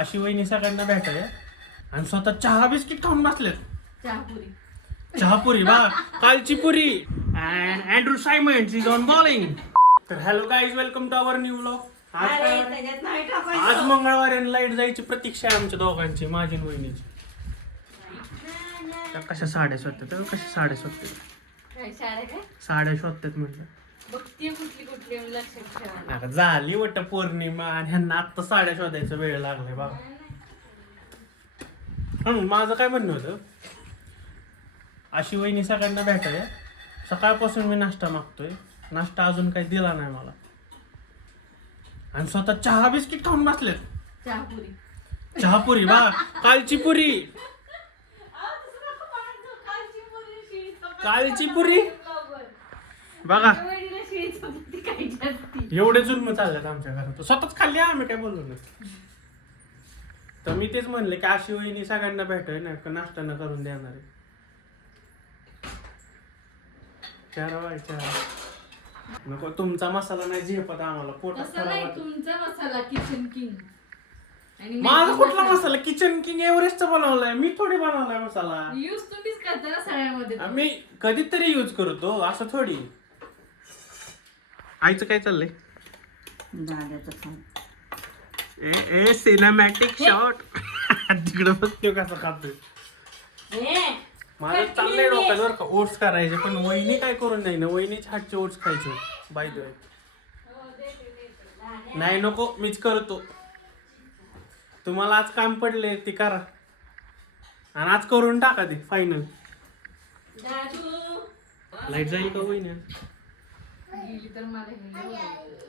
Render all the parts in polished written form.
अशी वहिनी सगळ्यांना भेटाय आणि स्वतः चहा बिस्किट खाऊन बसलेत. चहापुरी बा कालची पुरी. And Andrew Symonds is on bowling. तर hello guys, welcome to our new vlog. आज मंगळवारी आणि लाईट जायची प्रतीक्षा आहे आमच्या दोघांची, माझी आणि वहिनीची. त्या कशा साड्या शोधतात, कशा साड्या शोधतात, साड्या शोधतात म्हटलं. आता झाली वट पौर्णिमा आणि ह्यांना आत्ता साड्या शोधायचा वेळ लागलाय बाबा. म्हणून माझं काय म्हणणं होतं, अशी वहिनी सगळ्यांना भेटाय. सकाळपासून मी नाश्ता मागतोय, नाश्ता अजून काही दिला नाही मला, आणि स्वतः चहा बिस्किट खाऊन बसलेत. चहापुरी बा कालची पुरी. कालची पुरी बघा. एवढे जुल्म चाललेत आमच्या घरात, स्वतःच खाल्ली, आम्ही काय बोललो नाही. तर मी तेच म्हणले की अशी वहिनी सगळ्यांना भेटाय ना, नाश्ता न करून देणार आहे. नको तुमचा मसाला नाही झेपत आम्हाला, पोटात तुमचा मसाला किचन किंग. माझा कुठला मसाला किचन किंग एव्हरेस्टचा बनवलाय मी, थोडी बनवलाय मसाला. यूज तुम्हीच करता ना सगळ्यामध्ये. मी कधीतरी यूज करतो, असं थोडी. आईचं काय चाललंय? ए सिनेमॅटिक शॉट. तिकडं बघतो कसं खातोय. माझं चाललंय डोक्यावर का ओट्स करायचे, पण वहिनी काय करून नाही ना, वहिनीच हातचे ओट्स खायचे. बाय द वे नाही नको, मीच करतो. तुम्हाला आज काम पडले ते करा, आणि आज करून टाका ते फायनल. लाईट जाईल का वहिनी?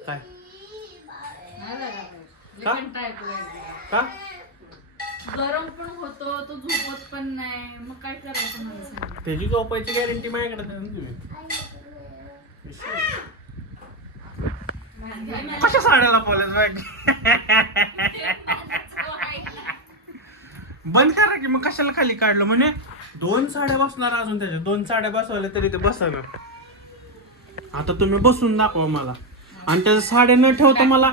काय का? गरम पण होतो, तो झोपत पण नाही, मग काय करायचं मला सांग. त्याची झोपायची गॅरंटी माझ्याकडे द्या ना तुम्ही. कशा साड्याला पॉलेज बंद करा की, मग कशाला खाली काढलं म्हणे. 2 साड्या बसणार अजून, त्याच्या 2 साड्या बसवल्या तरी ते बसणार. आता तुम्ही बसून दाखवा मला, आणि त्याच्या साड्या न ठेवता मला,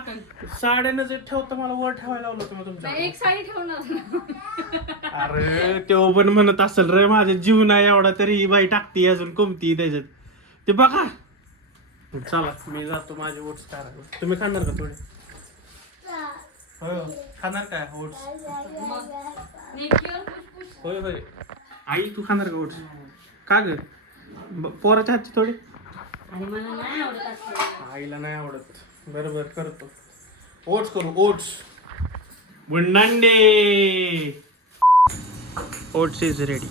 साड्या न ठेवता मला वर ठेवायला लावलं तुम्ही तुमच्या. एक साडी ठेवणार. अरे तेव्हा पण म्हणत असेल रे, माझा जीव नाही एवढा तरी ही बाई टाकती अजून कोणती त्याच्यात, ते बघा. चला मी जातो माझे ओट्स करायला. तुम्ही खाणार का थोडे? होय खाणार काय ओट्स? होय होय. आई तू खाणार का ओट्स? का ग पोराच्या हातची थोडी? आईला नाही आवडत. बरोबर करतो. ओट्स करू, ओट्स. बुंडांडे ओट्स इज रेडी.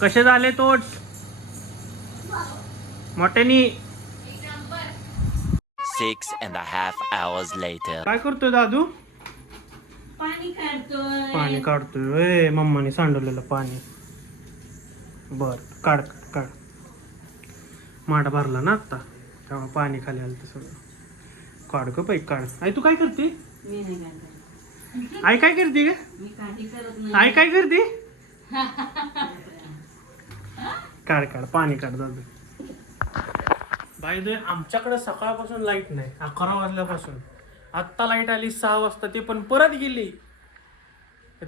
कसे झाले तो ओट्स? मोठ्यानी. 6.5 hours later. काय करतोय दादू? पाणी काढतोय. मम्माने सांडवलेलं पाणी. बर काढ काढ काढ. माठ भरला ना आता, तेव्हा पाणी खाली आलं सगळं. काढ ग बाई काढ. आई तू काय करते? आई काय करते ग? आई काय करते? काढ काढ पाणी काढ दादू. बाय द वे आमच्याकडे सकाळपासून लाईट नाही, 11 वाजल्यापासून. आत्ता लाईट आली 6 वाजता, ती पण परत गेली.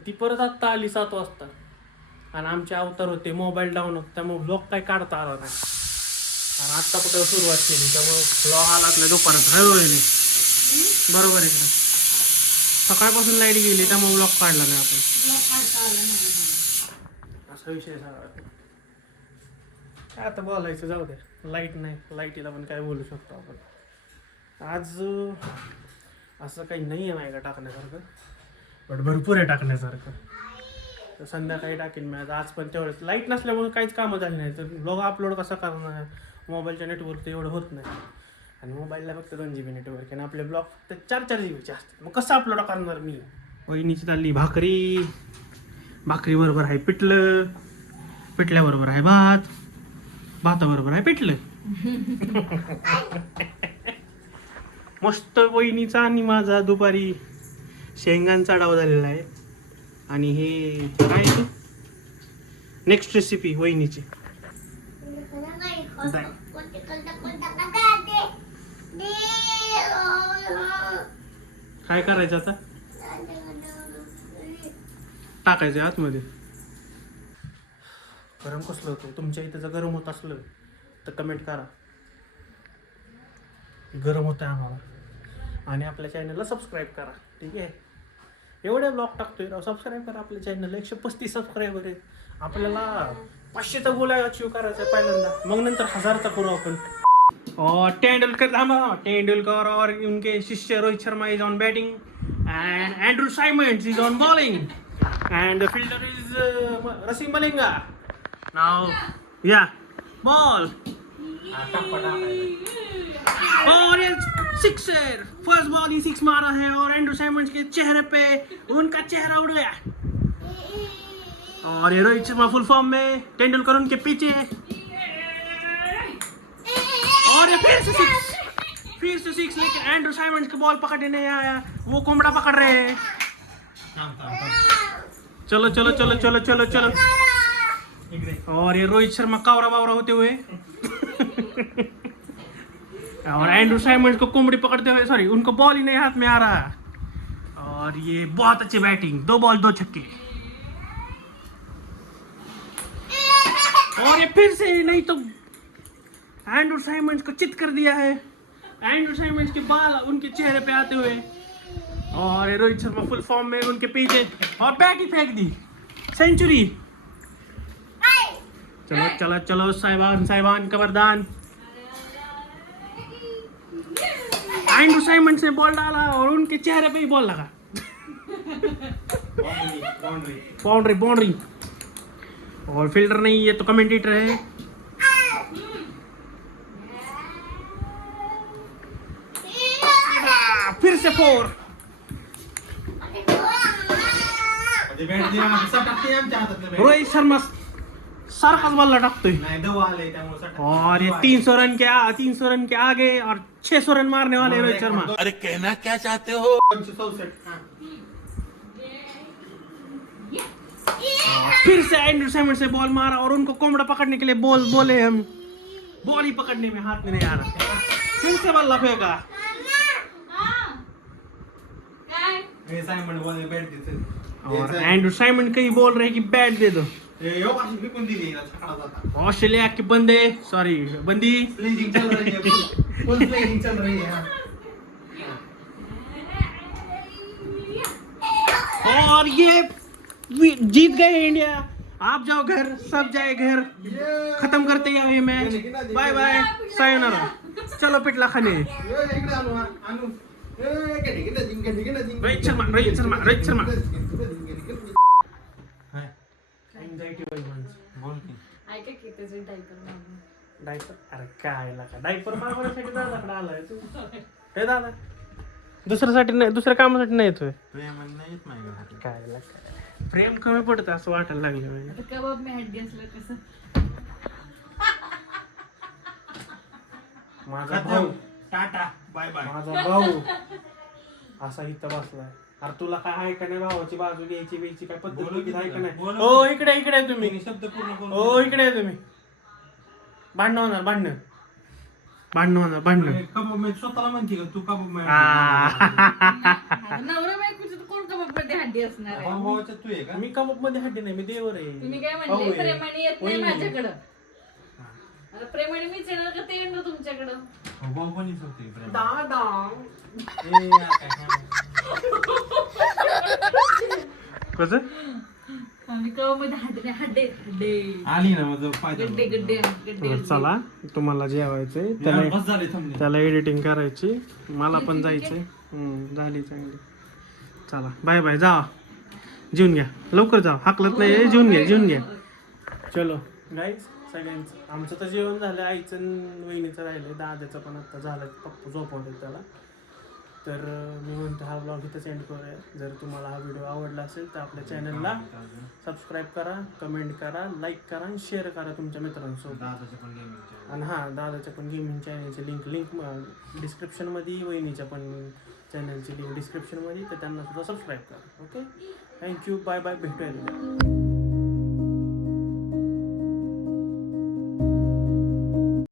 ती परत आत्ता आली 7 वाजता. आणि आमचे अवतार होते, मोबाईल डाऊन होता, त्यामुळे ब्लॉग काय काढता आला नाही. आणि आत्ता कुठं सुरुवात केली, त्यामुळे ब्लॉग आला दुपारात. हळूहळू बरोबर आहे का? सकाळपासून लाईट गेली त्यामुळे ब्लॉग काढला नाही आपण. असा विषय सगळा. काय आता बोलायचं, जाऊ दे. लाईट नाही, लाईटीला पण काय बोलू शकतो आपण. आज असं काही नाही आहे माझ्या टाकण्यासारखं, बट भरपूर आहे टाकण्यासारखं. तर संध्याकाळी टाकेन मी. आज पण तेवढंच. लाईट नसल्यामुळे काहीच कामं झाली नाही. तर ब्लॉग अपलोड कसं करणार? मोबाईलच्या नेटवर्क तर एवढं होत नाही, आणि मोबाईलला फक्त 2 GB नेटवर्क, आणि आपले ब्लॉग तर 4-4 GBचे असतात. मग कसं अपलोड करणार मी? वहिनीची चालली भाकरी. भाकरी बरोबर आहे पिठलं, पिठल्याबरोबर आहे भात, भाताबरोबर आहे पिठलं. मस्त वहिनीचा आणि माझा दुपारी शेंगांचा डाव झालेला आहे. आणि हे काय नेक्स्ट रेसिपी वहिनीची. काय करायचं आता? टाकायचं आहे आतमध्ये. गरम कसलं होतं तुमच्या इथं जर गरम होत असलं तर कमेंट करा. गरम होतं आम्हाला. आणि आपल्या चॅनलला सबस्क्राईब करा. ठीक आहे. एवढे ब्लॉग टाकतोय राव. सबस्क्राईब करा आपल्या चॅनलला. 135 सबस्क्रायबर आहेत. आपल्याला 500चा गोल अचीव करायचा आहे पहिल्यांदा, मग नंतर 1000चा करू आपण. और तेंदुलकर और उनके शिष्य Rohit Sharma is on batting and Andrew Simons is on bowling and the fielder is Rasim Malinga. Now, yeah, ball. और ये सिक्सर, फर्स्ट बॉल ही 6 मारा है और एंड्रू साइमंस के चेहरे पे उनका चेहरा उड़ गया. और ये रोहित शर्मा फुल फॉर्म में, तेंदुलकर उनके पीछे और ये फिर से सिक्स लेकिन एंड्रू साइमंस का बॉल पकड़ने नहीं आया. वो कोमड़ा पकड़ रहे हैं. चलो चलो चलो चलो चलो चलो. और ये रोहित शर्मा कावरा बावरा होते हुए और एंड्रू साइमंस को कोमड़ी पकड़ते हुए, सॉरी उनको बॉल ही नहीं हाथ में आ रहा. और ये बहुत अच्छी बैटिंग, 2 बॉल 2 छक्के. और ये फिर से नहीं तो एंड्रू साइमंस को चित कर दिया है. एंड्रू साइमंस के बाल उनके चेहरे पे आते हुए और ये रोहित शर्मा फुल फॉर्म में उनके पीछे और बैट ही फेंक दी. सेंचुरी. चलो चलो चलो साहिबान कबरदान. एंड्रू साइमंस ने बॉल डाला और उनके चेहरे पे ही बॉल लगा. बाउंड्री. और फील्डर नहीं, ये तो कमेंटेटर है. फिर से 4. रोहित शर्मा सारखाच बॉल टाकतोय. और ये 300 रन के आगे और 600 रन मारने वाले रोहित शर्मा. अरे कहना क्या चाहते हो? फिर से एंड्रू साइमंस से बॉल मारा और उनको कोमड़ा पकड़ने के लिए बोले हम. बॉल ही पकड़ने में हाथ में नहीं आ रहा. फिर से बल्ला फेंका. और एंड्रू साइमंस कहीं बोल रहे कि बैट दे दो. ऑस्ट्रेलिया के बंदी और ये जीत गए इंडिया. आप जाओ घर, सब जाए घर. खत्म करते हैं ये मैच. Bye bye, sayonara. चलो पिटला खाने. रोहित शर्मा. एंजाइटी वाली माणसं. ऐका की त्याचे डायपर. अरे काय लागा डायपर मागवण्यासाठी दादाकडे आलाय तू. हे दादा दुसऱ्यासाठी नाही, दुसऱ्या कामासाठी नाही येतोय. काय लागा प्रेम कमी पडतं असं वाटायला लागलं म्हणजे. कबाब मी हड्डी असलं कसं. माझा भाऊ टाटा बाय बाय. माझा भाऊ असा इथं बसलाय. अरे तुला काय आहे का नाही भावाची बाजू घ्यायची वेयची काय पद्धत आहे का नाही. हो इकडे तुम्ही शब्द पूर्ण करून. हो इकडे तुम्ही. भांडण होणार. कबाब मी स्वतःला म्हणते का तू कबाब नवरा बायकोची तर कोण कबाब मध्ये हड्डी असणार आहे. भावाच्या तू आहे का? मी कबाब मध्ये हड्डी नाही, मी देवर आहे. तुम्ही काय भाऊ म्हणले आहे. प्रेमाने येत नाही वहिनी. माझ्याकडं. आता प्रेमाने मीच येणार का ते येणार तुमच्याकडं. भाऊ पण होते दादा कसं आम्ही कबाब मध्ये हड्डे आली ना माझं फायदा. गड्डे चला तुम्हाला जेवायचंय बस झाले थांबले. त्याला एडिटिंग करायची. मला पण जायचंय. झाली चांगली. चला बाय बाय. जा जेवून घ्या लवकर. जा हाकलत नाही. जेवून घ्या. चलो गाईज सगळ्यांचं आमचं तर जेवण झालं. आईचं आणि वहिनीचं राहिलं. दादाचं पण आता झालं. पप्पा झोपवले त्याला. तर मी म्हणतो हा ब्लॉग इथंच एंड करूया. जर तुम्हाला हा व्हिडिओ आवडला असेल तर आपल्या चॅनलला सबस्क्राईब करा, कमेंट करा, लाईक करा आणि शेअर करा तुमच्या मित्रांसोबत. आणि हां दादाच्या पण गेमिंग चॅनलची लिंक डिस्क्रिप्शनमध्ये, वहिनीच्या पण चॅनलची लिंक डिस्क्रिप्शनमध्ये, तर त्यांना सुद्धा सबस्क्राईब करा. Okay thank you. Bye bye. भेटूया.